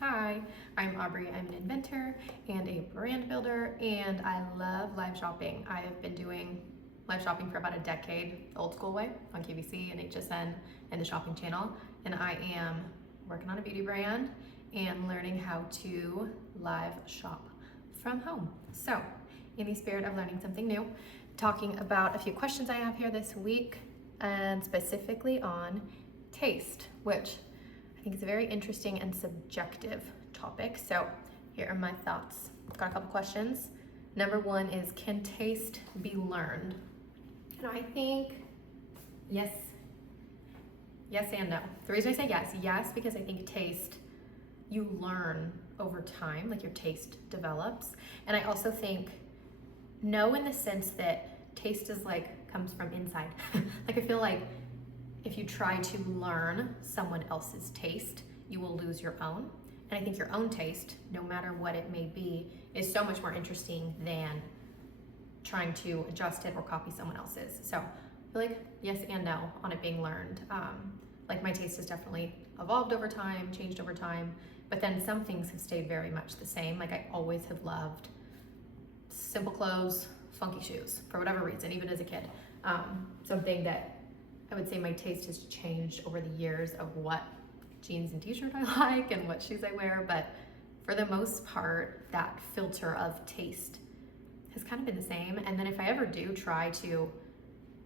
Hi, I'm Aubree. I'm an inventor and a brand builder, and I love live shopping. I have been doing live shopping for about a decade, the old school way, on QVC and HSN and the shopping channel. And I am working on a beauty brand and learning how to live shop from home. So, in the spirit of learning something new, talking about a few questions I have here this week, and specifically on taste, which I think it's a very interesting and subjective topic. So here are my thoughts. I've got a couple questions. Number one is, can taste be learned? And I think yes and no. The reason I say yes, because I think taste, you learn over time, like your taste develops. And I also think no, in the sense that taste is like, comes from inside. Like I feel like if you try to learn someone else's taste, you will lose your own. And I think your own taste, no matter what it may be, is so much more interesting than trying to adjust it or copy someone else's. So I feel like yes and no on it being learned. Like my taste has definitely evolved over time, changed over time, but then some things have stayed very much the same. Like I always have loved simple clothes, funky shoes, for whatever reason, even as a kid. Something that I would say my taste has changed over the years of what jeans and t-shirt I like and what shoes I wear, but for the most part, that filter of taste has kind of been the same. And then if I ever do try to,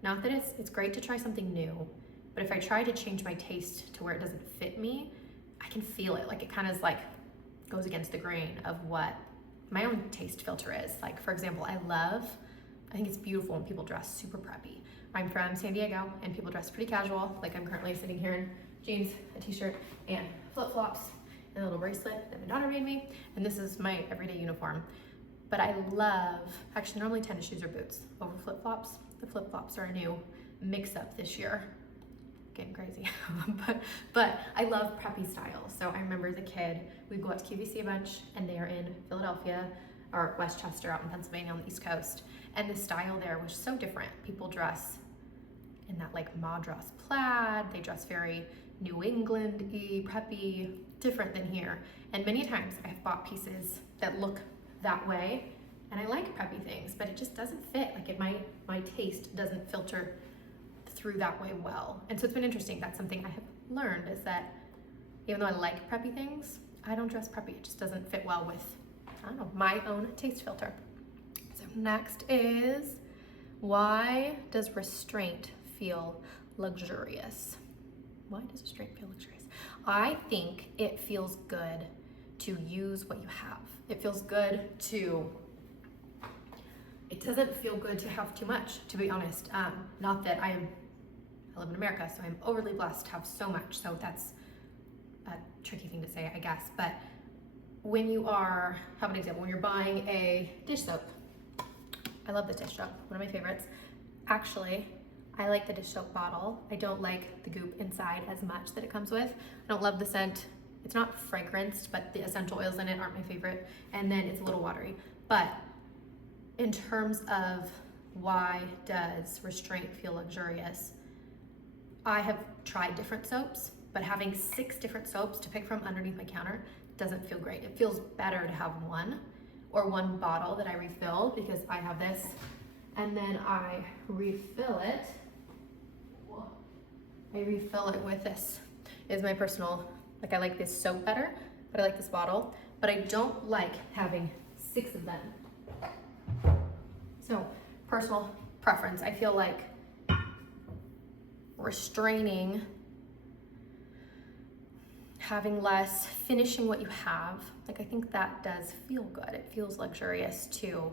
not that it's great to try something new, but if I try to change my taste to where it doesn't fit me, I can feel it. Like it kind of like goes against the grain of what my own taste filter is. Like for example, I think it's beautiful when people dress super preppy. I'm from San Diego and people dress pretty casual. Like I'm currently sitting here in jeans, a t-shirt, and flip-flops, and a little bracelet that my daughter made me. And this is my everyday uniform. But I love, actually normally tennis shoes or boots over flip-flops. The flip-flops are a new mix-up this year. Getting crazy. but I love preppy style. So I remember as a kid, we'd go out to QVC a bunch, and they are in Philadelphia, or Westchester out in Pennsylvania on the East Coast. And the style there was so different. People dress in that like Madras plaid. They dress very New England-y, preppy, different than here. And many times I've bought pieces that look that way, and I like preppy things, but it just doesn't fit. Like my taste doesn't filter through that way well. And so it's been interesting. That's something I have learned, is that even though I like preppy things, I don't dress preppy. It just doesn't fit well with, I don't know, my own taste filter. So next is, why does restraint feel luxurious? Why does restraint feel luxurious? I think it feels good to use what you have. It feels good to, it doesn't feel good to have too much, to be honest. Not that I live in America, so I'm overly blessed to have so much. So that's a tricky thing to say, I guess. But when you are, how about an example, when you're buying a dish soap, I love this dish soap, one of my favorites. Actually, I like the dish soap bottle. I don't like the goop inside as much that it comes with. I don't love the scent. It's not fragranced, but the essential oils in it aren't my favorite. And then it's a little watery. But in terms of why does restraint feel luxurious, I have tried different soaps, but having 6 different soaps to pick from underneath my counter doesn't feel great. It feels better to have one, or one bottle that I refill, because I have this, and then I refill it. With this. Is my personal, like I like this soap better, but I like this bottle, but I don't like having 6 of them. So personal preference. I feel like restraining, having less, finishing what you have, like I think that does feel good. It feels luxurious to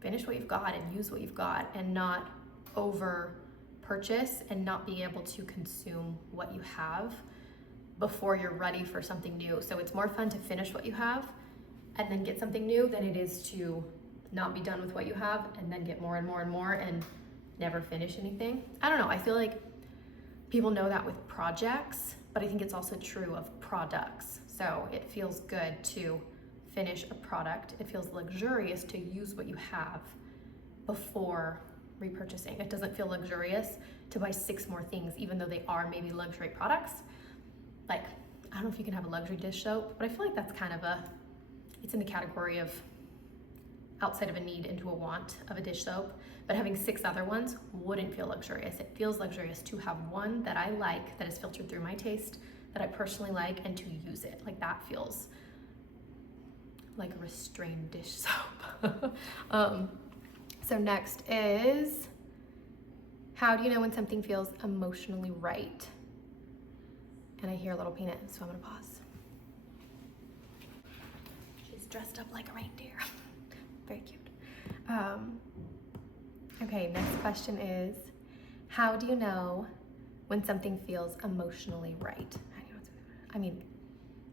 finish what you've got and use what you've got, and not over purchase and not be able to consume what you have before you're ready for something new. So it's more fun to finish what you have and then get something new than it is to not be done with what you have and then get more and more and more and never finish anything. I don't know, I feel like people know that with projects, but I think it's also true of products. So it feels good to finish a product. It feels luxurious to use what you have before repurchasing. It doesn't feel luxurious to buy 6 more things, even though they are maybe luxury products. Like, I don't know if you can have a luxury dish soap, but I feel like that's kind of it's in the category of outside of a need into a want of a dish soap, but having 6 other ones wouldn't feel luxurious. It feels luxurious to have one that I like, that is filtered through my taste, that I personally like, and to use it. Like that feels like a restrained dish soap. So next is, how do you know when something feels emotionally right? And I hear a little peanut, so I'm gonna pause. She's dressed up like a reindeer. Very cute. Okay, next question is, how do you know when something feels emotionally right? I mean,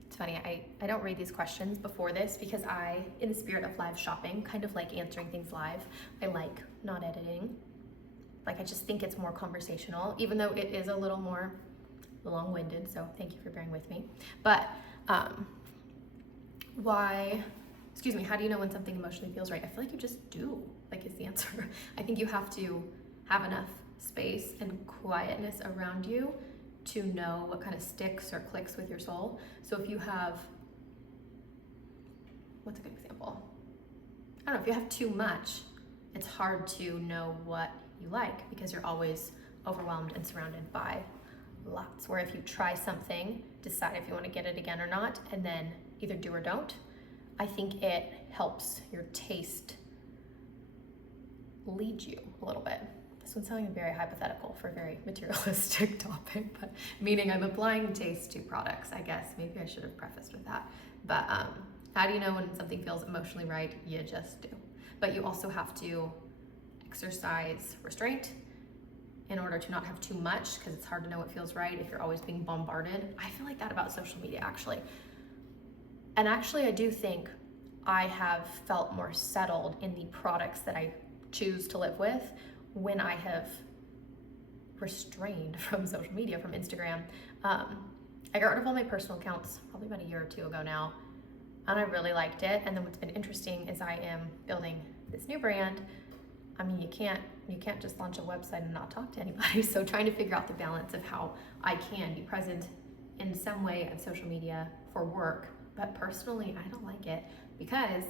it's funny, I don't read these questions before this because I, in the spirit of live shopping, kind of like answering things live. I like not editing. Like, I just think it's more conversational, even though it is a little more long-winded, so thank you for bearing with me. But how do you know when something emotionally feels right? I feel like you just do, like, is the answer. I think you have to have enough space and quietness around you to know what kind of sticks or clicks with your soul. So if you have, what's a good example? I don't know, if you have too much, it's hard to know what you like because you're always overwhelmed and surrounded by lots. Where if you try something, decide if you want to get it again or not, and then either do or don't, I think it helps your taste lead you a little bit. This one's sounding very hypothetical for a very materialistic topic, but meaning I'm applying taste to products, I guess. Maybe I should have prefaced with that. But how do you know when something feels emotionally right? You just do. But you also have to exercise restraint in order to not have too much, because it's hard to know what feels right if you're always being bombarded. I feel like that about social media, actually. And actually, I do think I have felt more settled in the products that I choose to live with when I have restrained from social media, from Instagram. I got rid of all my personal accounts probably about a year or 2 ago now, and I really liked it. And then what's been interesting is I am building this new brand. I mean, you can't just launch a website and not talk to anybody. So trying to figure out the balance of how I can be present in some way of social media for work, but personally, I don't like it because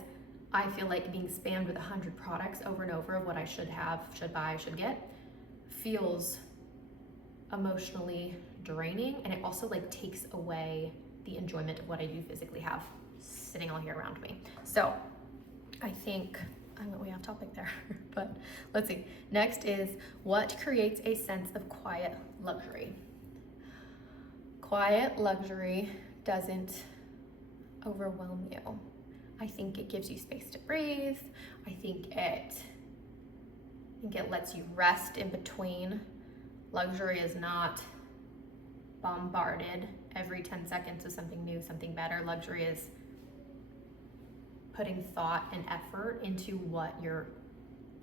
I feel like being spammed with 100 products over and over of what I should have, should buy, should get, feels emotionally draining, and it also like takes away the enjoyment of what I do physically have sitting all here around me. So I think I went way off topic there, but let's see. Next is, what creates a sense of quiet luxury? Quiet luxury doesn't overwhelm you. I think it gives you space to breathe. I think it lets you rest in between. Luxury is not bombarded every 10 seconds with something new, something better. Luxury is putting thought and effort into what you're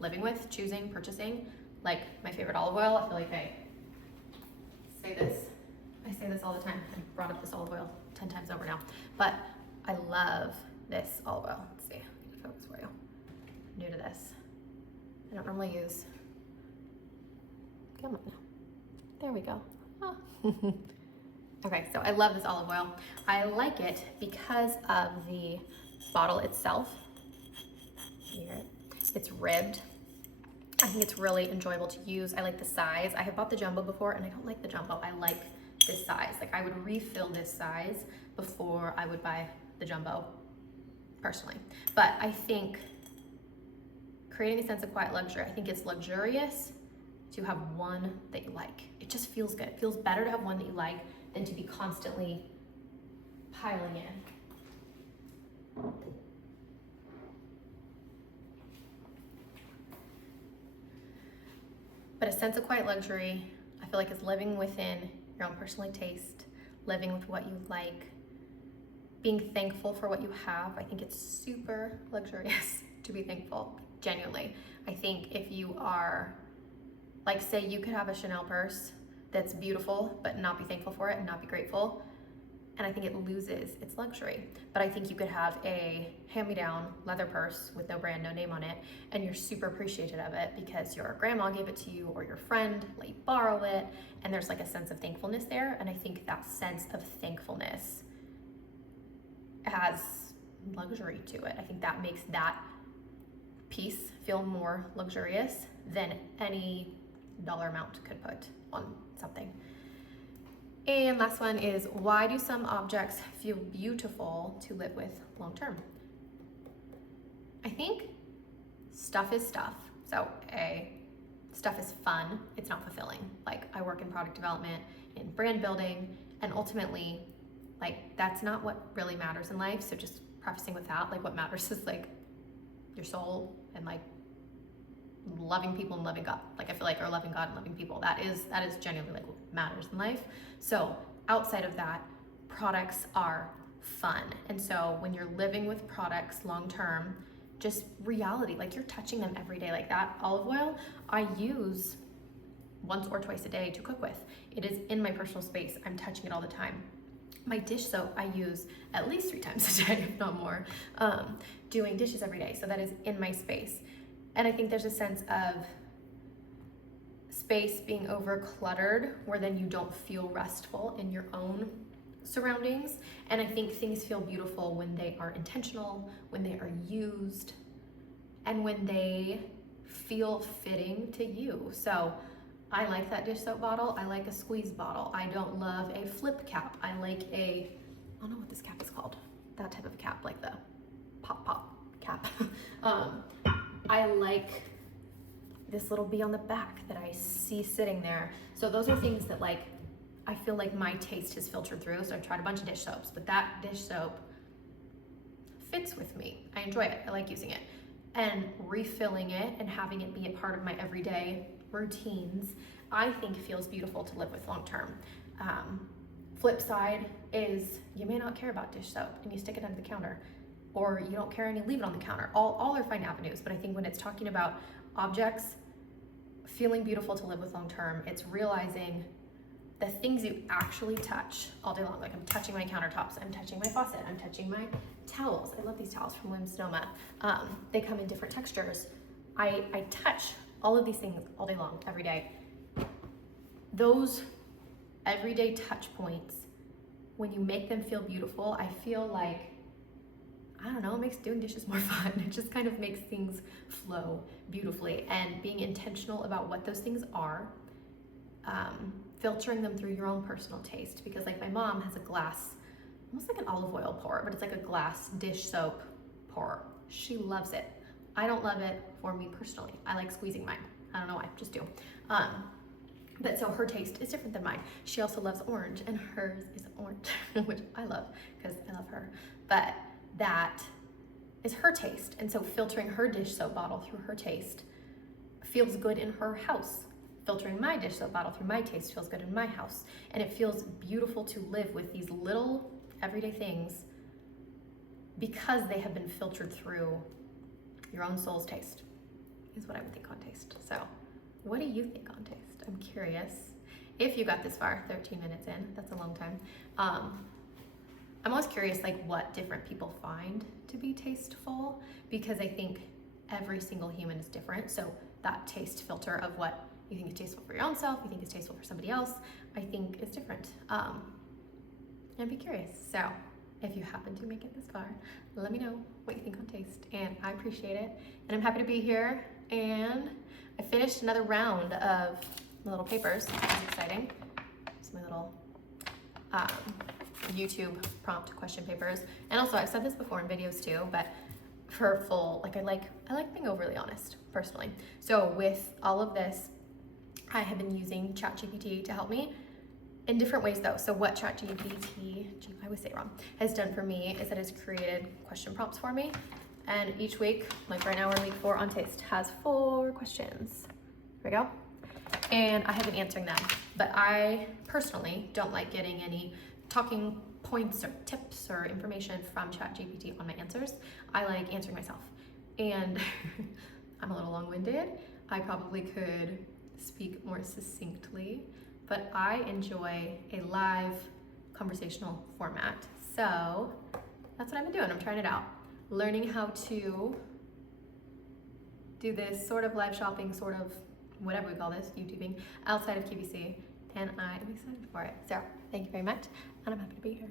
living with, choosing, purchasing. Like my favorite olive oil, I feel like I say this all the time. I brought up this olive oil 10 times over now, but I love this olive oil. Let's see, I'm gonna focus for you. I'm new to this. I don't normally use, come on now. There we go. Oh. Okay, so I love this olive oil. I like it because of the bottle itself. Here, it's ribbed. I think it's really enjoyable to use. I like the size. I have bought the jumbo before and I don't like the jumbo. I like this size. Like, I would refill this size before I would buy the jumbo, personally. But I think creating a sense of quiet luxury, I think it's luxurious to have one that you like. It just feels good. It feels better to have one that you like than to be constantly piling in. But a sense of quiet luxury, I feel like, is living within your own personal taste, living with what you like, being thankful for what you have. I think it's super luxurious to be thankful, genuinely. I think if you are, like, say you could have a Chanel purse that's beautiful, but not be thankful for it and not be grateful, and I think it loses its luxury. But I think you could have a hand-me-down leather purse with no brand, no name on it, and you're super appreciative of it because your grandma gave it to you or your friend let you borrow it, and there's like a sense of thankfulness there. And I think that sense of thankfulness luxury to it. I think that makes that piece feel more luxurious than any dollar amount could put on something. And last one is, why do some objects feel beautiful to live with long term? I think stuff is stuff. So stuff is fun, it's not fulfilling. Like, I work in product development, in brand building, and ultimately, like, that's not what really matters in life. So just prefacing with that, like, what matters is like your soul and like loving people and loving God. Like, I feel like, or loving God and loving people, that is genuinely like what matters in life. So outside of that, products are fun. And so when you're living with products long term, just reality, like, you're touching them every day. Like, that olive oil I use once or twice a day to cook with. It is in my personal space. I'm touching it all the time. My dish soap I use at least 3 times a day, if not more, doing dishes every day. So that is in my space. And I think there's a sense of space being over cluttered where then you don't feel restful in your own surroundings. And I think things feel beautiful when they are intentional, when they are used, and when they feel fitting to you. So I like that dish soap bottle. I like a squeeze bottle. I don't love a flip cap. I like I don't know what this cap is called. That type of cap, like the pop cap. I like this little bee on the back that I see sitting there. So those are things that, like, I feel like my taste has filtered through. So I've tried a bunch of dish soaps, but that dish soap fits with me. I enjoy it. I like using it. And refilling it and having it be a part of my everyday routines, I think feels beautiful to live with long term. Flip side is, you may not care about dish soap and you stick it under the counter, or you don't care and you leave it on the counter. All are fine avenues, but I think when it's talking about objects feeling beautiful to live with long term, it's realizing the things you actually touch all day long. Like, I'm touching my countertops, I'm touching my faucet, I'm touching my towels. I love these towels from Williams Sonoma. They come in different textures. I touch all of these things all day long, every day. Those everyday touch points, when you make them feel beautiful, I feel like, I don't know, it makes doing dishes more fun. It just kind of makes things flow beautifully, and being intentional about what those things are, filtering them through your own personal taste. Because, like, my mom has a glass, almost like an olive oil pour, but it's like a glass dish soap pour. She loves it. I don't love it for me personally. I like squeezing mine. I don't know why, just do. But so her taste is different than mine. She also loves orange, and hers is orange, which I love because I love her. But that is her taste. And so filtering her dish soap bottle through her taste feels good in her house. Filtering my dish soap bottle through my taste feels good in my house. And it feels beautiful to live with these little everyday things because they have been filtered through your own soul's taste, is what I would think on taste. So what do you think on taste? I'm curious. If you got this far, 13 minutes in, that's a long time. I'm always curious, like, what different people find to be tasteful, because I think every single human is different. So that taste filter of what you think is tasteful for your own self, you think is tasteful for somebody else, I think is different. I'd be curious. So if you happen to make it this far, let me know what you think on taste, and I appreciate it. And I'm happy to be here. And I finished another round of my little papers, which is exciting. It's my little YouTube prompt question papers. And also, I've said this before in videos too, but for full, like, I like being overly honest personally. So with all of this, I have been using ChatGPT to help me in different ways though. So what ChatGPT, I always say it wrong, has done for me is that it's created question prompts for me. And each week, like right now we're in week 4 on taste, has 4 questions. Here we go. And I have been answering them, but I personally don't like getting any talking points or tips or information from ChatGPT on my answers. I like answering myself. And I'm a little long-winded. I probably could speak more succinctly, but I enjoy a live conversational format. So that's what I've been doing. I'm trying it out. Learning how to do this sort of live shopping, sort of whatever we call this, YouTubing, outside of QVC, and I am excited for it. So thank you very much, and I'm happy to be here.